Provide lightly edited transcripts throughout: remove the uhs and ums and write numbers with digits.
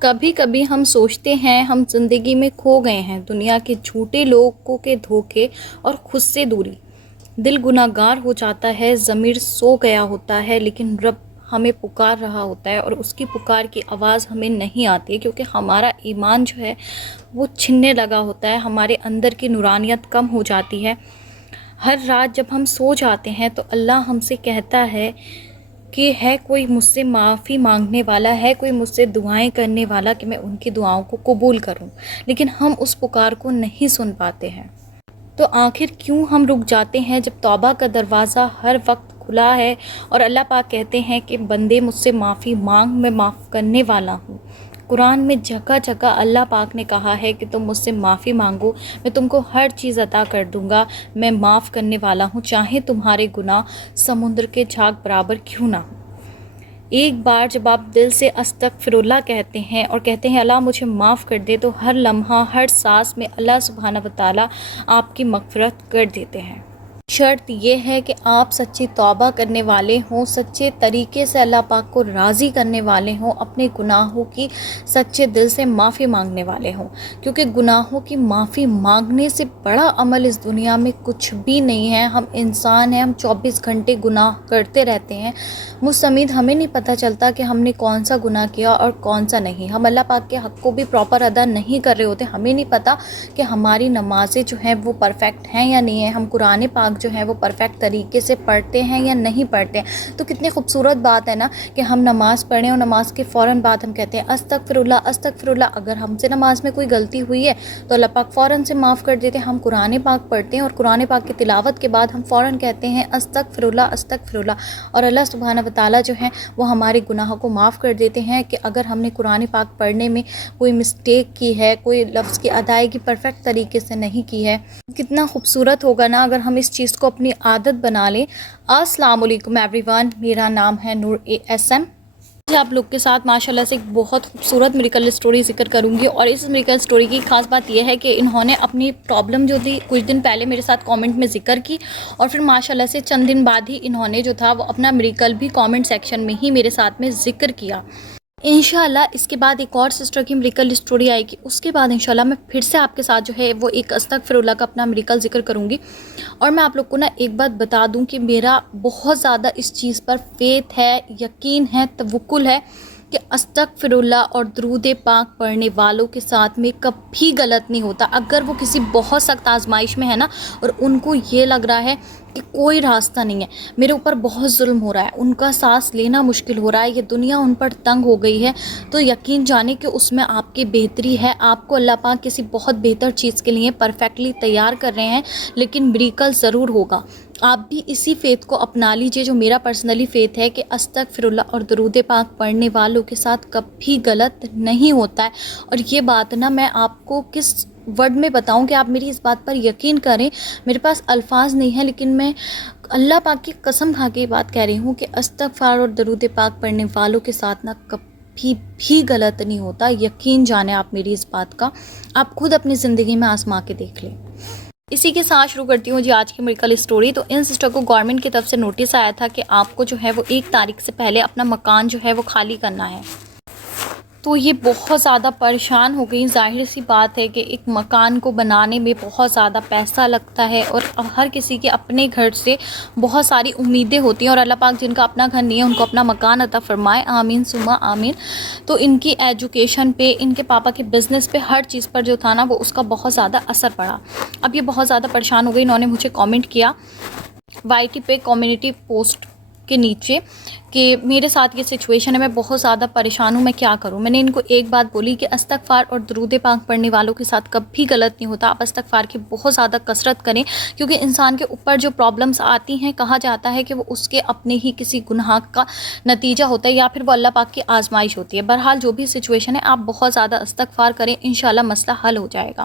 کبھی کبھی ہم سوچتے ہیں ہم زندگی میں کھو گئے ہیں، دنیا کے جھوٹے لوگوں کے دھوکے اور خود سے دوری۔ دل گناہگار ہو جاتا ہے، ضمیر سو گیا ہوتا ہے، لیکن رب ہمیں پکار رہا ہوتا ہے اور اس کی پکار کی آواز ہمیں نہیں آتی ہے، کیونکہ ہمارا ایمان جو ہے وہ چھننے لگا ہوتا ہے، ہمارے اندر کی نورانیت کم ہو جاتی ہے۔ ہر رات جب ہم سو جاتے ہیں تو اللہ ہم سے کہتا ہے کہ ہے کوئی مجھ سے معافی مانگنے والا، ہے کوئی مجھ سے دعائیں کرنے والا کہ میں ان کی دعاؤں کو قبول کروں، لیکن ہم اس پکار کو نہیں سن پاتے ہیں۔ تو آخر کیوں ہم رک جاتے ہیں جب توبہ کا دروازہ ہر وقت کھلا ہے اور اللہ پاک کہتے ہیں کہ بندے مجھ سے معافی مانگ، میں معاف کرنے والا ہوں۔ قرآن میں جگہ جگہ اللہ پاک نے کہا ہے کہ تم مجھ سے معافی مانگو، میں تم کو ہر چیز عطا کر دوں گا، میں معاف کرنے والا ہوں، چاہے تمہارے گناہ سمندر کے جھاگ برابر کیوں نہ ہو۔ ایک بار جب آپ دل سے استغفر اللہ کہتے ہیں اور کہتے ہیں اللہ مجھے معاف کر دے، تو ہر لمحہ ہر سانس میں اللہ سبحانہ و تعالیٰ آپ کی مغفرت کر دیتے ہیں۔ شرط یہ ہے کہ آپ سچی توبہ کرنے والے ہوں، سچے طریقے سے اللہ پاک کو راضی کرنے والے ہوں، اپنے گناہوں کی سچے دل سے معافی مانگنے والے ہوں، کیونکہ گناہوں کی معافی مانگنے سے بڑا عمل اس دنیا میں کچھ بھی نہیں ہے۔ ہم انسان ہیں، ہم 24 گھنٹے گناہ کرتے رہتے ہیں، مستمید ہمیں نہیں پتہ چلتا کہ ہم نے کون سا گناہ کیا اور کون سا نہیں۔ ہم اللہ پاک کے حق کو بھی پراپر ادا نہیں کر رہے ہوتے، ہمیں نہیں پتہ کہ ہماری نمازیں جو ہیں وہ پرفیکٹ ہیں یا نہیں ہیں، ہم قرآن پاک جو ہے وہ پرفیکٹ طریقے سے پڑھتے ہیں یا نہیں پڑھتے ہیں۔ تو کتنی خوبصورت بات ہے نا کہ ہم نماز پڑھیں اور نماز کے فوراً بعد ہم کہتے ہیں استغفر اللہ استغفر اللہ۔ اگر ہم سے نماز میں کوئی غلطی ہوئی ہے تو اللہ پاک فوراً سے معاف کر دیتے ہیں۔ ہم قرآن پاک پڑھتے ہیں اور قرآن پاک کی تلاوت کے بعد ہم فوراً کہتے ہیں استغفر اللہ استغفر اللہ، اور اللہ سبحانہ و تعالیٰ جو ہیں وہ ہمارے گناہوں کو معاف کر دیتے ہیں کہ اگر ہم نے قرآن پاک پڑھنے میں کوئی مسٹیک کی ہے، کوئی لفظ کی ادائیگی پرفیکٹ طریقے سے نہیں کی ہے۔ کتنا خوبصورت ہوگا نا اگر ہم اس چیز کو اپنی عادت بنا لیں۔ السلام علیکم ایوری ون، میرا نام ہے نور ASM۔ آپ لوگ کے ساتھ ماشاءاللہ سے ایک بہت خوبصورت میریکل اسٹوری ذکر کروں گی، اور اس میریکل اسٹوری کی خاص بات یہ ہے کہ انہوں نے اپنی پرابلم جو تھی کچھ دن پہلے میرے ساتھ کامنٹ میں ذکر کی، اور پھر ماشاءاللہ سے چند دن بعد ہی انہوں نے جو تھا وہ اپنا میریکل بھی کامنٹ سیکشن میں ہی میرے ساتھ میں ذکر کیا۔ انشاءاللہ اس کے بعد ایک اور سسٹر کی میریکل اسٹوری آئے گی، اس کے بعد انشاءاللہ میں پھر سے آپ کے ساتھ جو ہے وہ ایک استغفر اللہ کا اپنا میریکل ذکر کروں گی۔ اور میں آپ لوگ کو نا ایک بات بتا دوں کہ میرا بہت زیادہ اس چیز پر فیتھ ہے، یقین ہے، توکل ہے کہ استغفر اللہ اور درود پاک پڑھنے والوں کے ساتھ میں کبھی غلط نہیں ہوتا۔ اگر وہ کسی بہت سخت آزمائش میں ہے نا اور ان کو یہ لگ رہا ہے کہ کوئی راستہ نہیں ہے، میرے اوپر بہت ظلم ہو رہا ہے، ان کا سانس لینا مشکل ہو رہا ہے، یہ دنیا ان پر تنگ ہو گئی ہے، تو یقین جانے کہ اس میں آپ کی بہتری ہے، آپ کو اللہ پاک کسی بہت بہتر چیز کے لیے پرفیکٹلی تیار کر رہے ہیں، لیکن میریکل ضرور ہوگا۔ آپ بھی اسی فیتھ کو اپنا لیجئے جو میرا پرسنلی فیتھ ہے کہ استغفر اللہ اور درود پاک پڑھنے والوں کے ساتھ کبھی غلط نہیں ہوتا ہے۔ اور یہ بات نا میں آپ کو کس ورڈ میں بتاؤں کہ آپ میری اس بات پر یقین کریں، میرے پاس الفاظ نہیں ہیں، لیکن میں اللہ پاک کی قسم کھا کے یہ بات کہہ رہی ہوں کہ استغفار اور درود پاک پڑھنے والوں کے ساتھ نا کبھی بھی غلط نہیں ہوتا۔ یقین جانیں آپ میری اس بات کا، آپ خود اپنی زندگی میں آزما کے دیکھ لیں۔ اسی کے ساتھ شروع کرتی ہوں جی آج کی میریکل اسٹوری۔ تو ان سسٹر کو گورنمنٹ کی طرف سے نوٹس آیا تھا کہ آپ کو جو ہے وہ 1 تاریخ سے پہلے اپنا مکان جو ہے وہ خالی کرنا ہے۔ تو یہ بہت زیادہ پریشان ہو گئی۔ ظاہر سی بات ہے کہ ایک مکان کو بنانے میں بہت زیادہ پیسہ لگتا ہے، اور ہر کسی کے اپنے گھر سے بہت ساری امیدیں ہوتی ہیں، اور اللہ پاک جن کا اپنا گھر نہیں ہے ان کو اپنا مکان عطا فرمائے، آمین ثم آمین۔ تو ان کی ایجوکیشن پہ، ان کے پاپا کے بزنس پہ، ہر چیز پر جو تھا نا وہ اس کا بہت زیادہ اثر پڑا۔ اب یہ بہت زیادہ پریشان ہو گئی، انہوں نے مجھے کامنٹ کیا YT پہ کمیونٹی پوسٹ کے نیچے کہ میرے ساتھ یہ سچویشن ہے، میں بہت زیادہ پریشان ہوں، میں کیا کروں۔ میں نے ان کو ایک بات بولی کہ استغفار اور درود پاک پڑھنے والوں کے ساتھ کبھی غلط نہیں ہوتا۔ آپ استغفار کی بہت زیادہ کثرت کریں، کیونکہ انسان کے اوپر جو پرابلمس آتی ہیں کہا جاتا ہے کہ وہ اس کے اپنے ہی کسی گناہ کا نتیجہ ہوتا ہے، یا پھر وہ اللہ پاک کی آزمائش ہوتی ہے۔ بہرحال جو بھی سچویشن ہے آپ بہت زیادہ استغفار کریں، انشاءاللہ مسئلہ حل ہو جائے گا۔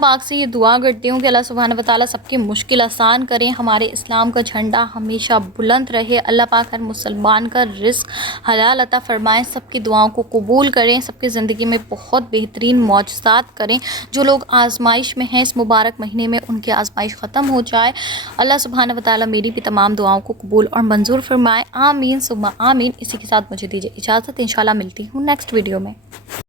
پاک سے یہ دعا کرتی ہوں کہ اللہ سبحانہ وتعالیٰ سب کی مشکل آسان کریں، ہمارے اسلام کا جھنڈا ہمیشہ بلند رہے، اللہ پاک ہر مسلمان کا رزق حلال عطا فرمائیں، سب کی دعاؤں کو قبول کریں، سب کی زندگی میں بہت بہترین معجزات کریں، جو لوگ آزمائش میں ہیں اس مبارک مہینے میں ان کی آزمائش ختم ہو جائے، اللہ سبحانہ وتعالیٰ میری بھی تمام دعاؤں کو قبول اور منظور فرمائے، آمین ثم آمین۔ اسی کے ساتھ مجھے دیجیے اجازت، انشاءاللہ ملتی ہوں نیکسٹ ویڈیو میں۔